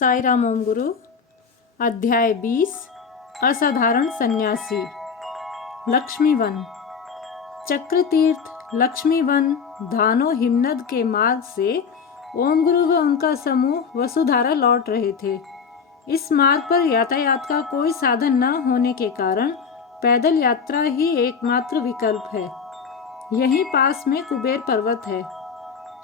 साई राम ओम गुरु। अध्याय 20 असाधारण सन्यासी। लक्ष्मीवन। चक्रतीर्थ, लक्ष्मीवन, धानो हिमनद के मार्ग से ओम गुरु व उनका समूह वसुधारा लौट रहे थे। इस मार्ग पर यातायात का कोई साधन न होने के कारण पैदल यात्रा ही एकमात्र विकल्प है। यहीं पास में कुबेर पर्वत है।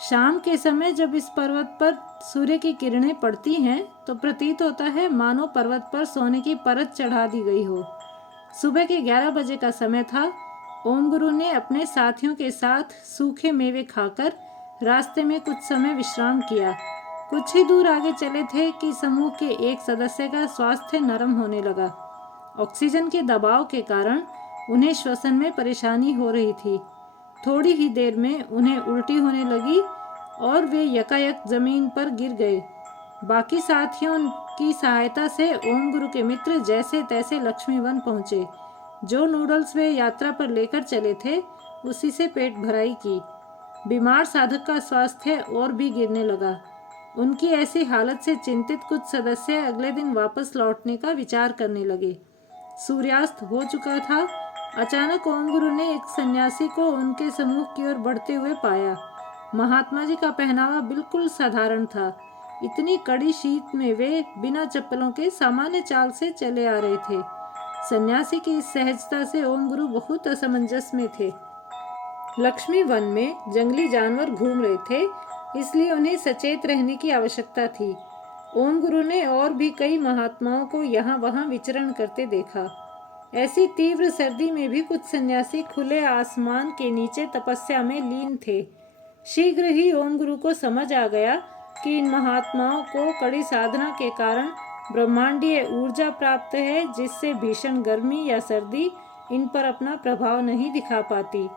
शाम के समय जब इस पर्वत पर सूर्य की किरणें पड़ती हैं तो प्रतीत होता है मानो पर्वत पर सोने की परत चढ़ा दी गई हो। सुबह के 11 बजे का समय था। ओम गुरु ने अपने साथियों के साथ सूखे मेवे खाकर रास्ते में कुछ समय विश्राम किया। कुछ ही दूर आगे चले थे कि समूह के एक सदस्य का स्वास्थ्य नरम होने लगा। ऑक्सीजन के दबाव के कारण उन्हें श्वसन में परेशानी हो रही थी। थोड़ी ही देर में उन्हें उल्टी होने लगी और वे यकायक जमीन पर गिर गए। बाकी साथियों की सहायता से ओम गुरु के मित्र जैसे तैसे लक्ष्मीवन पहुंचे। जो नूडल्स वे यात्रा पर लेकर चले थे उसी से पेट भराई की। बीमार साधक का स्वास्थ्य और भी गिरने लगा। उनकी ऐसी हालत से चिंतित कुछ सदस्य अगले दिन वापस लौटने का विचार करने लगे। सूर्यास्त हो चुका था। अचानक ओम गुरु ने एक सन्यासी को उनके समूह की ओर बढ़ते हुए पाया। महात्मा जी का पहनावा बिल्कुल साधारण था। इतनी कड़ी शीत में वे बिना चप्पलों के सामान्य चाल से चले आ रहे थे। सन्यासी की इस सहजता से ओम गुरु बहुत असमंजस में थे। लक्ष्मी वन में जंगली जानवर घूम रहे थे, इसलिए उन्हें सचेत रहने की आवश्यकता थी। ओम गुरु ने और भी कई महात्माओं को यहाँ वहाँ विचरण करते देखा। ऐसी तीव्र सर्दी में भी कुछ सन्यासी खुले आसमान के नीचे तपस्या में लीन थे। शीघ्र ही ओम गुरु को समझ आ गया कि इन महात्माओं को कड़ी साधना के कारण ब्रह्मांडीय ऊर्जा प्राप्त है, जिससे भीषण गर्मी या सर्दी इन पर अपना प्रभाव नहीं दिखा पाती।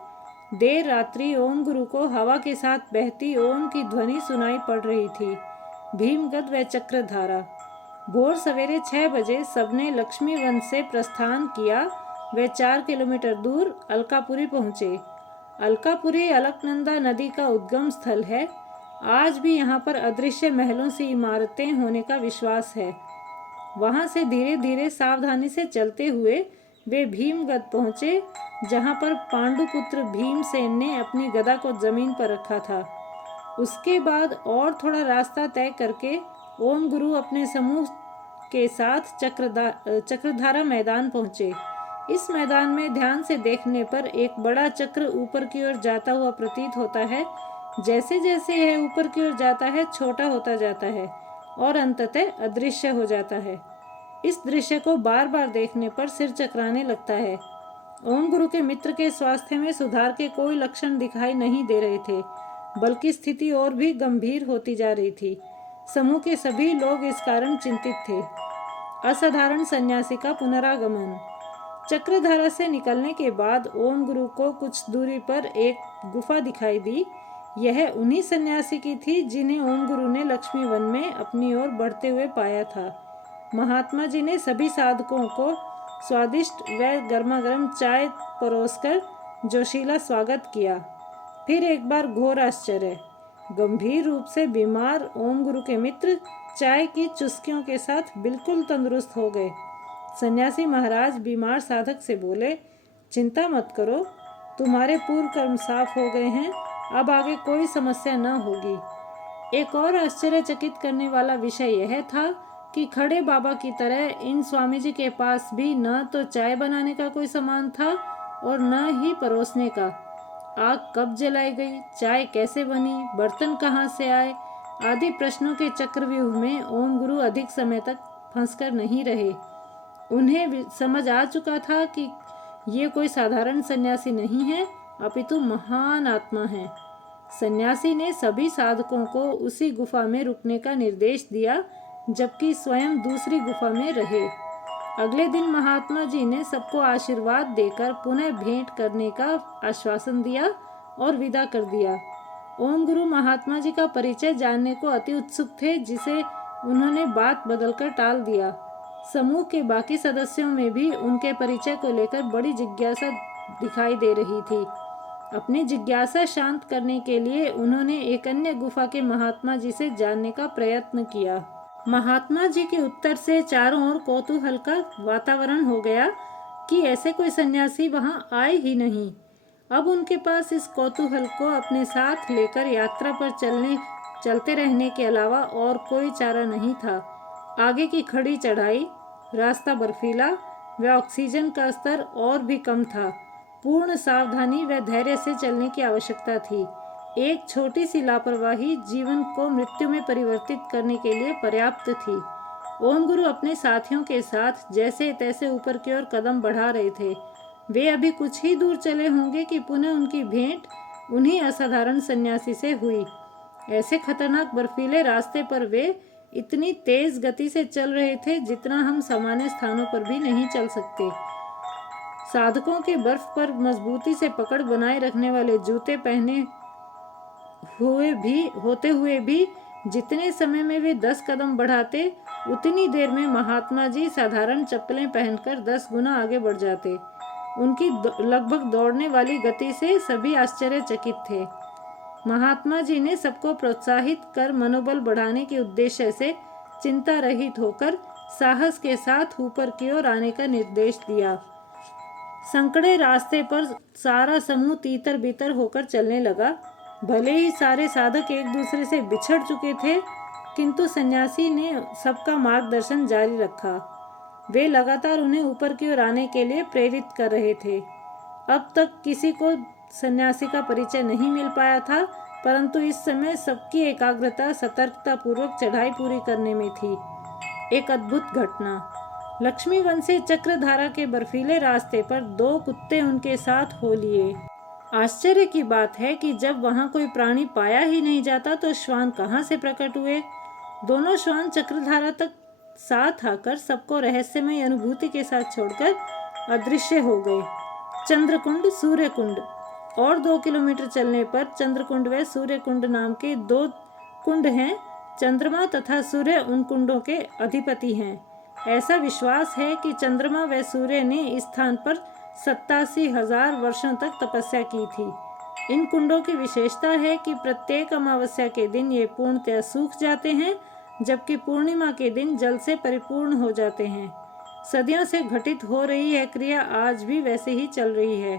देर रात्रि ओम गुरु को हवा के साथ बहती ओम की ध्वनि सुनाई पड़ रही थी। भीमगत व चक्रधारा। भोर सवेरे 6 बजे सबने लक्ष्मी वन से प्रस्थान किया। वे 4 किलोमीटर दूर अलकापुरी पहुंचे। अलकापुरी अलकनंदा नदी का उद्गम स्थल है। आज भी यहाँ पर अदृश्य महलों से इमारतें होने का विश्वास है। वहाँ से धीरे धीरे सावधानी से चलते हुए वे भीमगत पहुँचे, जहाँ पर पांडुपुत्र भीमसेन ने अपनी गदा को जमीन पर रखा था। उसके बाद और थोड़ा रास्ता तय करके ओम गुरु अपने समूह के साथ चक्रधारा मैदान पहुँचे। इस मैदान में ध्यान से देखने पर एक बड़ा चक्र ऊपर की ओर जाता हुआ प्रतीत होता है। जैसे जैसे यह ऊपर की ओर जाता है छोटा होता जाता है और अंततः अदृश्य हो जाता है। इस दृश्य को बार बार देखने पर सिर चकराने लगता है। ओम गुरु के मित्र के स्वास्थ्य में सुधार के कोई लक्षण दिखाई नहीं दे रहे थे, बल्कि स्थिति और भी गंभीर होती जा रही थी। समूह के सभी लोग इस कारण चिंतित थे। असाधारण सन्यासी का पुनरागमन। चक्रधारा से निकलने के बाद ओम गुरु को कुछ दूरी पर एक गुफा दिखाई दी। यह उन्हीं सन्यासी की थी जिन्हें ओम गुरु ने लक्ष्मी वन में अपनी ओर बढ़ते हुए पाया था। महात्मा जी ने सभी साधकों को स्वादिष्ट व गर्मागर्म चाय परोसकर जोशीला स्वागत किया। फिर एक बार घोर आश्चर्य। गंभीर रूप से बीमार ओम गुरु के मित्र चाय की चुस्कियों के साथ बिल्कुल तंदुरुस्त हो गए। सन्यासी महाराज बीमार साधक से बोले, चिंता मत करो, तुम्हारे पूर्व कर्म साफ हो गए हैं, अब आगे कोई समस्या न होगी। एक और आश्चर्यचकित करने वाला विषय यह था कि खड़े बाबा की तरह इन स्वामी जी के पास भी न तो चाय बनाने का कोई सामान था और न ही परोसने का। आग कब जलाई गई, चाय कैसे बनी, बर्तन कहाँ से आए आदि प्रश्नों के चक्रव्यूह में ओम गुरु अधिक समय तक फंसकर नहीं रहे। उन्हें समझ आ चुका था कि ये कोई साधारण सन्यासी नहीं है, अपितु महान आत्मा है। सन्यासी ने सभी साधकों को उसी गुफा में रुकने का निर्देश दिया, जबकि स्वयं दूसरी गुफा में रहे। अगले दिन महात्मा जी ने सबको आशीर्वाद देकर पुनः भेंट करने का आश्वासन दिया और विदा कर दिया। ओम गुरु महात्मा जी का परिचय जानने को अति उत्सुक थे, जिसे उन्होंने बात बदलकर टाल दिया। समूह के बाकी सदस्यों में भी उनके परिचय को लेकर बड़ी जिज्ञासा दिखाई दे रही थी। अपनी जिज्ञासा शांत करने के लिए उन्होंने एक अन्य गुफा के महात्मा जी से जानने का प्रयत्न किया। महात्मा जी के उत्तर से चारों ओर कौतूहल का वातावरण हो गया कि ऐसे कोई सन्यासी वहां आए ही नहीं। अब उनके पास इस कौतूहल को अपने साथ लेकर यात्रा पर चलते रहने के अलावा और कोई चारा नहीं था। आगे की खड़ी चढ़ाई, रास्ता बर्फीला व ऑक्सीजन का स्तर और भी कम था। पूर्ण सावधानी व धैर्य से चलने की आवश्यकता थी। एक छोटी सी लापरवाही जीवन को मृत्यु में परिवर्तित करने के लिए पर्याप्त थी। ओम गुरु अपने साथियों के साथ जैसे तैसे ऊपर की ओर कदम बढ़ा रहे थे। वे अभी कुछ ही दूर चले होंगे कि पुनः उनकी भेंट उन्हीं असाधारण सन्यासी से हुई। ऐसे खतरनाक बर्फीले रास्ते पर वे इतनी तेज गति से चल रहे थे जितना हम सामान्य स्थानों पर भी नहीं चल सकते। साधकों के बर्फ पर मजबूती से पकड़ बनाए रखने वाले जूते पहने होते हुए भी जितने समय में वे 10 कदम बढ़ाते, उतनी देर में महात्मा जी साधारण चप्पलें पहनकर 10 गुना आगे बढ़ जाते। उनकी लगभग दौड़ने वाली गति से सभी आश्चर्यचकित थे। महात्मा जी ने सबको प्रोत्साहित कर मनोबल बढ़ाने के उद्देश्य से चिंता रहित होकर साहस के साथ ऊपर की ओर आने का निर्देश दिया। संकड़े रास्ते पर सारा समूह तीतर बीतर होकर चलने लगा। भले ही सारे साधक एक दूसरे से बिछड़ चुके थे, किंतु सन्यासी ने सबका मार्गदर्शन जारी रखा। वे लगातार उन्हें ऊपर की ओर आने के लिए प्रेरित कर रहे थे। अब तक किसी को सन्यासी का परिचय नहीं मिल पाया था, परंतु इस समय सबकी एकाग्रता सतर्कता पूर्वक चढ़ाई पूरी करने में थी। एक अद्भुत घटना। लक्ष्मीवंशी चक्रधारा के बर्फीले रास्ते पर 2 कुत्ते उनके साथ हो लिए। आश्चर्य की बात है कि जब वहां कोई प्राणी पाया ही नहीं जाता तो श्वान कहां से प्रकट हुए। दोनों श्वान चक्रधारा तक साथ आकर सबको रहस्यमय अनुभूति के साथ छोड़कर अदृश्य हो गए। चंद्रकुंड, सूर्यकुंड और 2 किलोमीटर चलने पर चंद्रकुंड व सूर्यकुंड नाम के 2 कुंड हैं। चंद्रमा तथा सूर्य उन कुंडों के अधिपति हैं। ऐसा विश्वास है कि चंद्रमा व सूर्य ने इस स्थान पर 87,000 वर्षों तक तपस्या की थी। इन कुंडों की विशेषता है कि प्रत्येक अमावस्या के दिन ये पूर्णतः सूख जाते हैं, जबकि पूर्णिमा के दिन जल से परिपूर्ण हो जाते हैं। सदियों से घटित हो रही यह क्रिया आज भी वैसे ही चल रही है।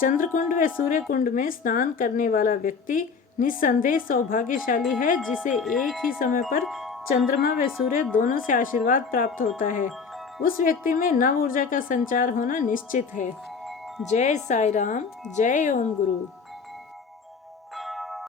चंद्रकुंड व सूर्यकुंड में स्नान करने वाला व्यक्ति निस्संदेह सौभाग्यशाली है, जिसे एक ही समय पर चंद्रमा व सूर्य दोनों से आशीर्वाद प्राप्त होता है। उस व्यक्ति में नव ऊर्जा का संचार होना निश्चित है। जय साई राम, जय ओम गुरु।